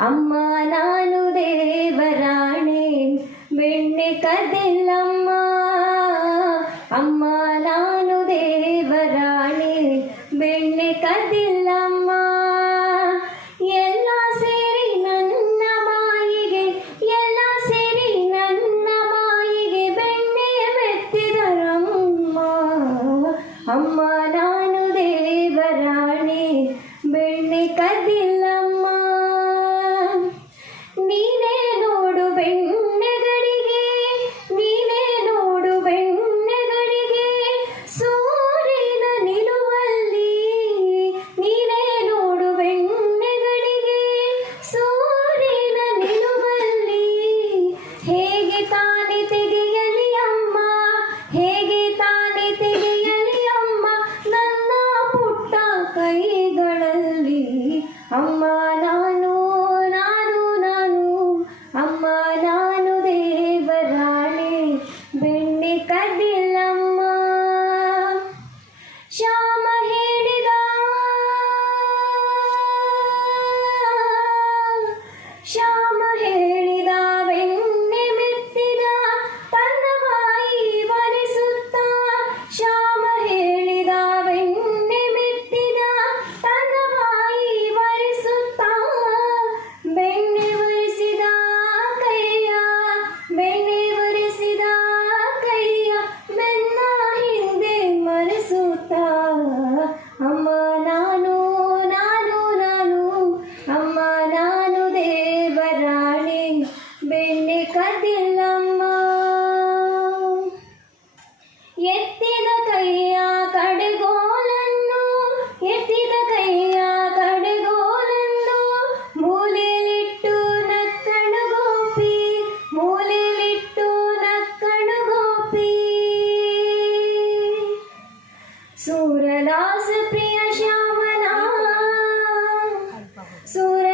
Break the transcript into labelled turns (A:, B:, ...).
A: ಅಮ್ಮ ನಾನು ದೇವರಾಣೆ ಬೆಣ್ಣೆ ಕದಿಲ್ಲಮ್ಮ ಅಮ್ಮ ನಾನು ದೇವರಾಣೆ ಬೆಣ್ಣೆ ಕದಿಲ್ಲಮ್ಮ ಎಲ್ಲ ಸೇರಿ ನನ್ನ ಮಾಯಿಗೆ ಎಲ್ಲ ಸೇರಿ ನನ್ನ ಮಾಯಿಗೆ ಬೆಣ್ಣೆಯ ಬೆತ್ತಿದರಮ್ಮ ಅಮ್ಮ ನಾನು ದೇವರಾಣೆ ಬೆಣ್ಣೆ ಕದಿಲ್ಲ 好了吗？सूरलास प्रिय श्यामला। सूर